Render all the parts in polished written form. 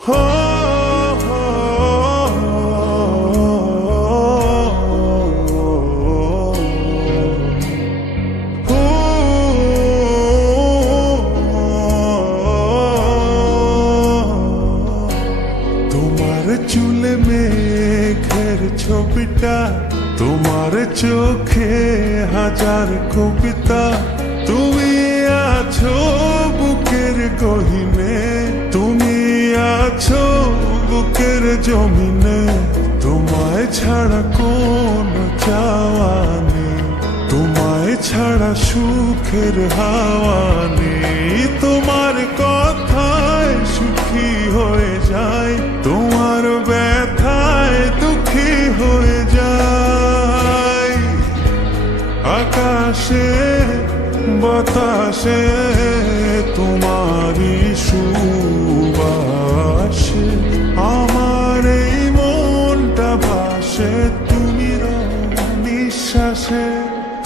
हो তোমার চুলে মেঘের ছবিটা, তোমার চোখে হাজার কবিতা। তুমি আছো বুকের গহীনে, তুমি আছো বুকের জমিনে। তোমায় ছাড়া কোনো চাওয়া নেই, তোমায় ছাড়া সুখের হাওয়া নেই। তোমার কথায় সুখী হয়ে যায়, তোমার ব্যথায় দুঃখী হয়ে যায়। আকাশে বাতাসে তোমারই সুবাসে আমার এই মনটা ভাসে। তুমি নিঃশ্বাসে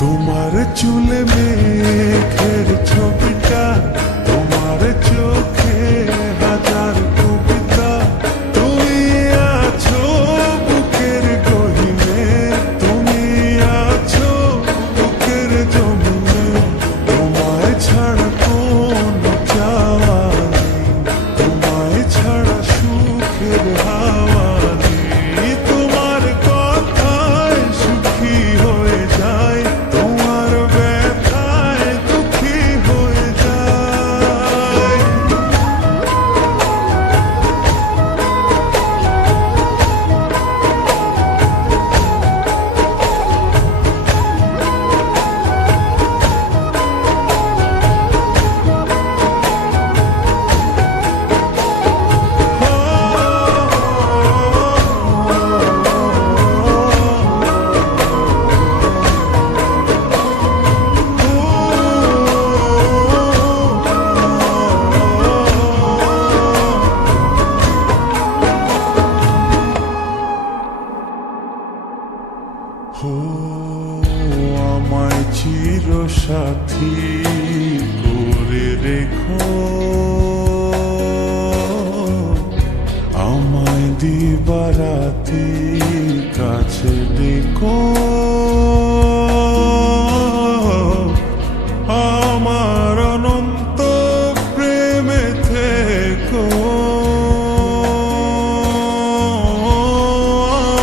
তোমার চুলে মেঘের ছবিটা, তোমার চোখে হাজার কবিতা। তুমি আছো বুকের গহীনে, তুমি আছো বুকের জমিনে। তোমায় ছাড়া কোনো চাওয়া নেই, তোমায় ছাড়া সুখের হাওয়া নেই। তোমার কথায় সুখী হয়ে যায়, তোমার ব্যথায় দুঃখী হয়ে যায়। ও আমায় চির সাথী করে রেখো, আমায় দিবারাতি কাছে ডেকো। আমার অনন্ত প্রেমে থেকো,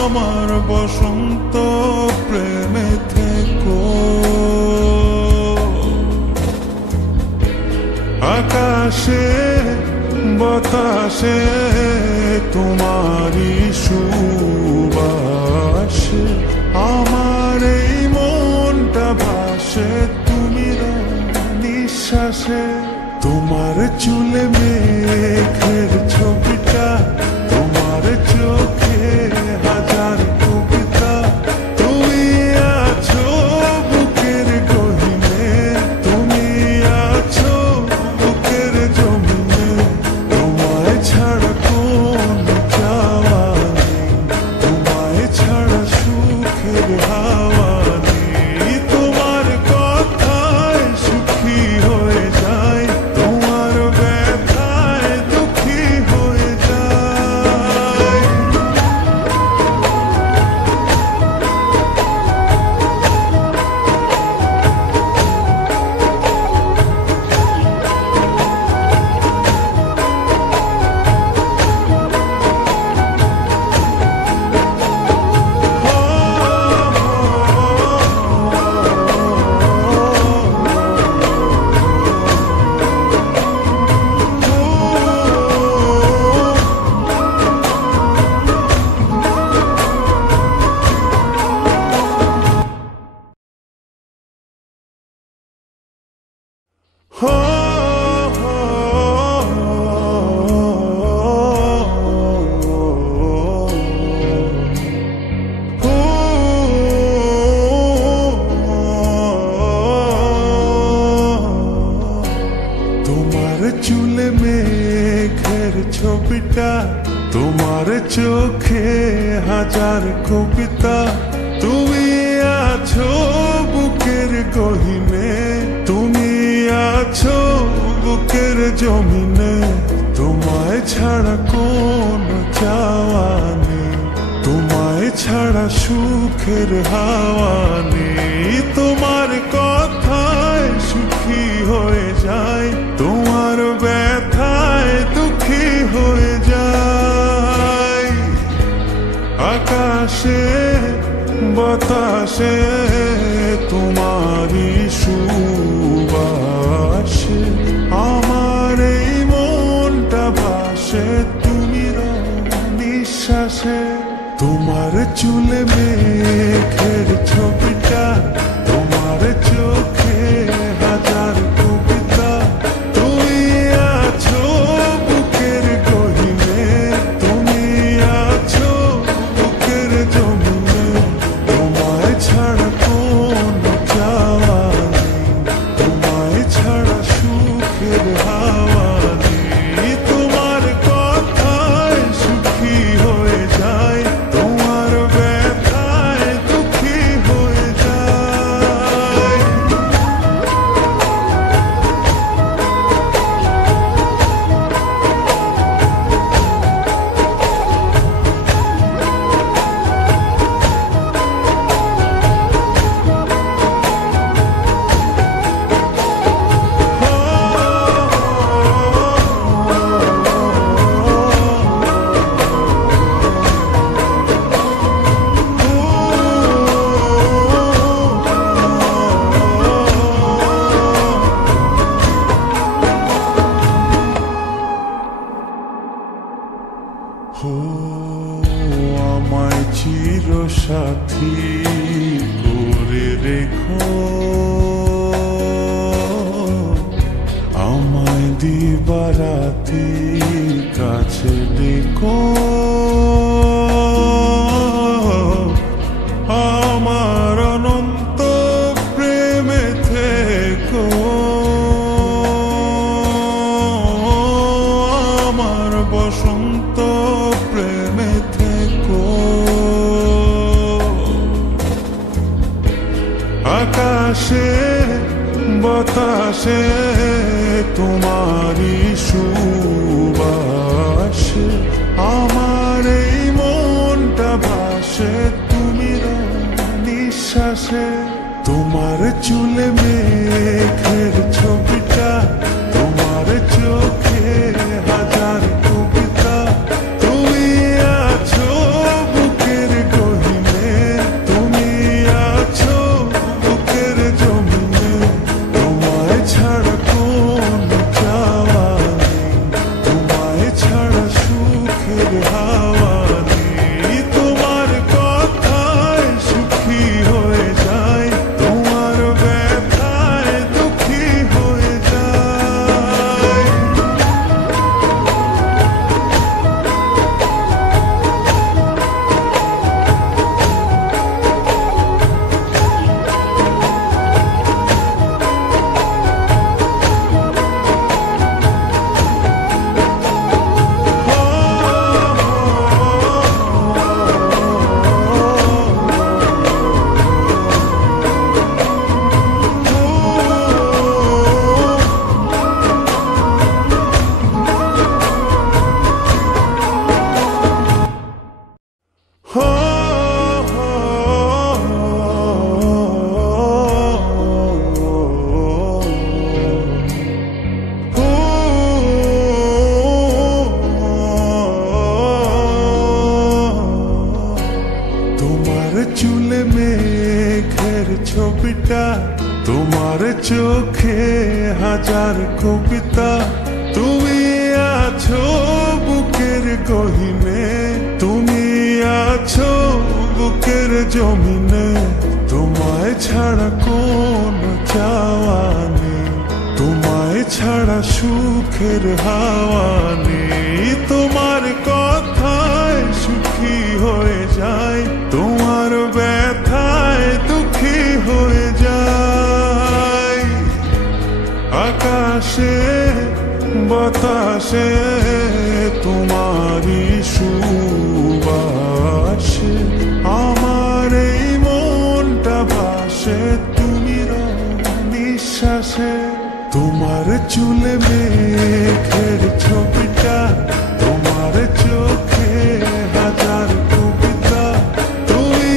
আমার বসন্ত প্রেমে থেকো। আকাশে বাতাসে তোমারই সুবাসে আমার এই মনটা ভাসে। তুমি নিঃশ্বাসে তোমার চুলে মেঘের ছবিটা, তোমার চোখে হাজার কবিতা। তুমি আছো বুকের গহীনে, তুমি আছো বুকের জমিনে। তোমায় ছাড়া কোনো চাওয়া নেই, তোমায় ছাড়া সুখের হাওয়া নেই। তোমার কথায় সুখী হয়ে যায়, তোমার ব্যথায় দুঃখী হয়ে যায়। তোমার চুলে মেঘের ছবিটা, তোমার চোখে হাজার কবিতা। তুমি আছো বুকের গহীনে, তুমি আছো বুকের জমিনে। তোমায় ছাড়া কোন ছাড়া সুখের হাওয়া নেই। তোমার কথায় সুখী হয়ে যায়, তোমার ব্যথায় দুঃখী হয়ে যায়। আকাশে বাতাসে তোমারই সুবাসে আমার এই মনটা ভাসে, তুমি নিঃশ্বাসে। তোমার চুলে মেঘের ছবিটা, তোমার চোখে হাজার কবিতা। তুমি আছো বুকের গহীনে, তুমি আছো বুকের জমিনে। তোমায় ছাড়া কোনো চাওয়া নেই, তোমায় ছাড়া সুখের হাওয়া নেই। তোমার কথায় সুখী হয়ে যায়, তোমার ব্যথায় দুঃখী হয়ে যায়। ও আমায় চির সাথী করে রেখো, আমায় দিবারাতি কাছে ডেকো। আমার অনন্ত প্রেমে থেকো, আমার বসন্ত প্রেমে থেকো। আকাশে বাতাসে তোমারই সুবাসে আমার এই মনটা ভাসে, তুমি নিঃশ্বাসে। তোমার চুলে মেঘের ছবিটা, তোমার চোখে হাজার কবিতা। তুমি আছো বুকের গহীনে, তুমি আছো বুকের জমিনে। তোমায় ছাড়া কোনো চাওয়া নেই, তোমায় ছাড়া সুখের হাওয়া নেই। তোমার কথায় সুখী হয়ে যায়, তোমার ব্যথায় দুঃখী হয়ে যায়। তোমার চুলে মেঘের ছবিটা, তোমার চোখে হাজার কবিতা। তুমি আছো বুকের গহীনে, তুমি আছো বুকের জমিনে। তোমায় ছাড়া কোনো চাওয়া নেই, তোমায় ছাড়া সুখের হাওয়া নেই। তোমার কথায় সুখী হয়ে যায়, তোমার ব্যথায় দুঃখী হয়ে যায়। আকাশে বাতাসে তোমারই সুবাসে আমার এই মনটা ভাসে, তুমি নিঃশ্বাসে। তোমার চুলে মেঘের ছবিটা, তোমার চোখে হাজার কবিতা। তুমি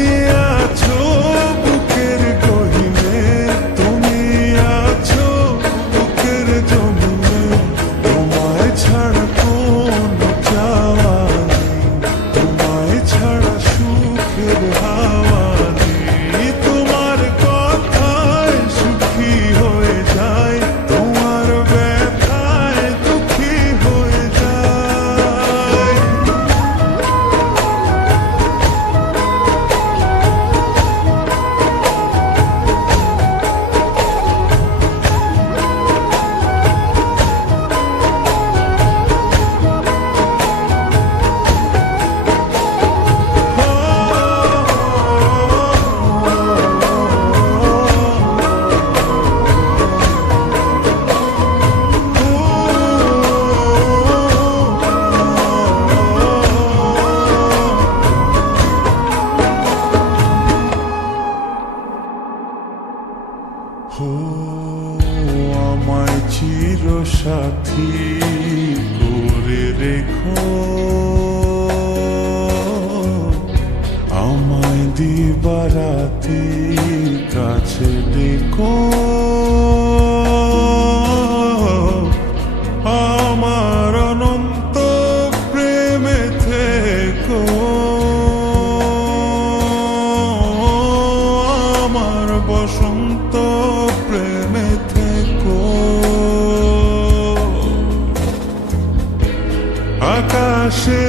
আকাশে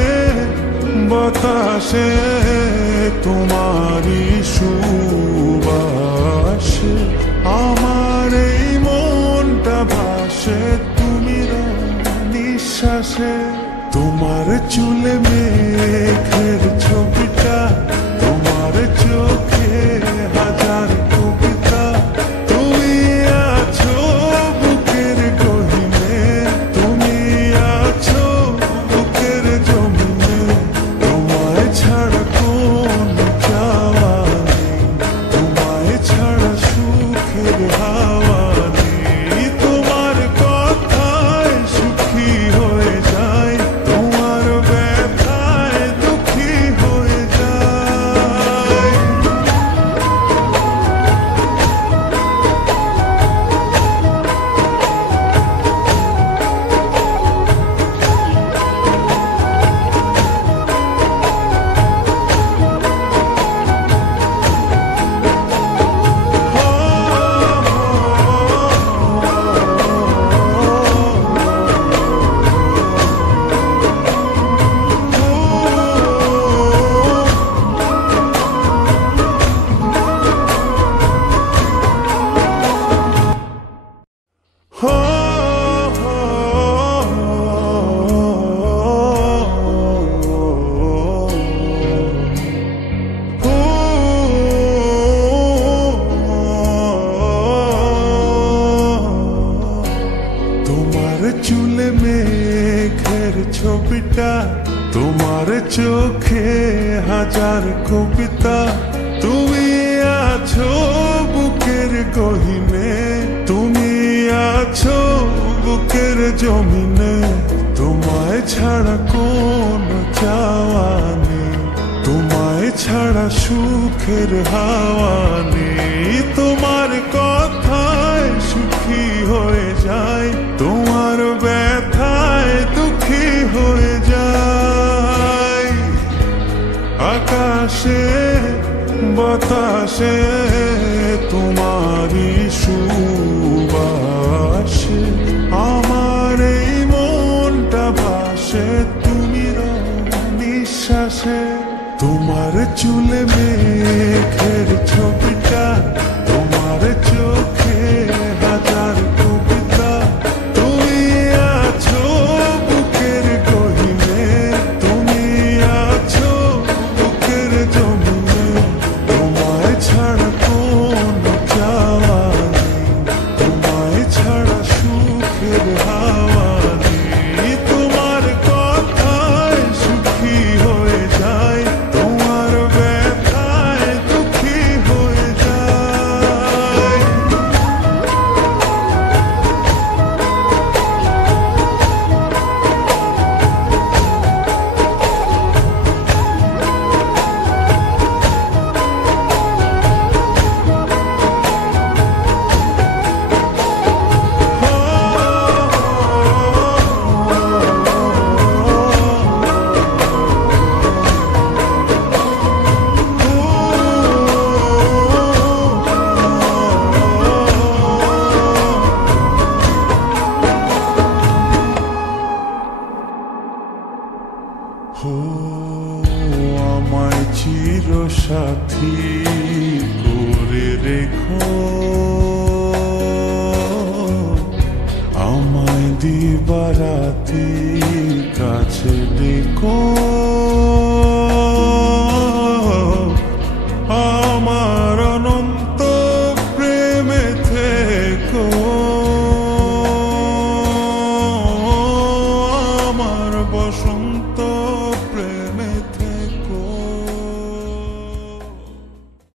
বাতাসে তোমারই সুবাসে আমার এই মনটা ভাসে তুমি নিঃশ্বাসে। তোমার চুলে মেঘের ছবিটা, তোমার চোখে হাজার কবিতা, তুমি আছো বুকের গহীনে, তুমি আছো বুকের জমিনে। তোমায় ছাড়া কোন চাওয়া নেই, তোমায় ছাড়া সুখের হাওয়া নেই। তোমার কথায় সুখী হয়ে যায়, তোমার ব্যথায় দুঃখী হয়ে যায়। তোমার চুলে মেঘের ছবিটা, তোমার চোখে হাজার কবিতা, তুমি আছো বুকের গহীনে, তুমি আছো বুকের জমিনে। তোমায় ছাড়া কোন চাওয়া নেই, তোমায় ছাড়া সুখের হাওয়া নেই। তোমার কথায় সুখী হয়ে যায়, তোমার ব্যথায় দুঃখী হয়ে যায়। আকাশে বাতাসে তোমারই সুবাসে আমার এই মনটা ভাসে তুমি নিঃশ্বাসে। তোমার চুলে মেঘের ছবিটা, তোমার চোখে হাজার কবিতা, তুমি আছো বুকের গহীনে, তুমি আছো বুকের জমিনে। তোমায় ছাড়া কোন চাওয়া নেই, তোমায় ছাড়া সুখের হাওয়া নেই। তোমার কথায় সুখী হয়ে যায়, তোমার ব্যথায় দুঃখী হয়ে যায়। আমায় চির সাথী করে রেখো, আমায় দিবারাতি কাছে ডেকো।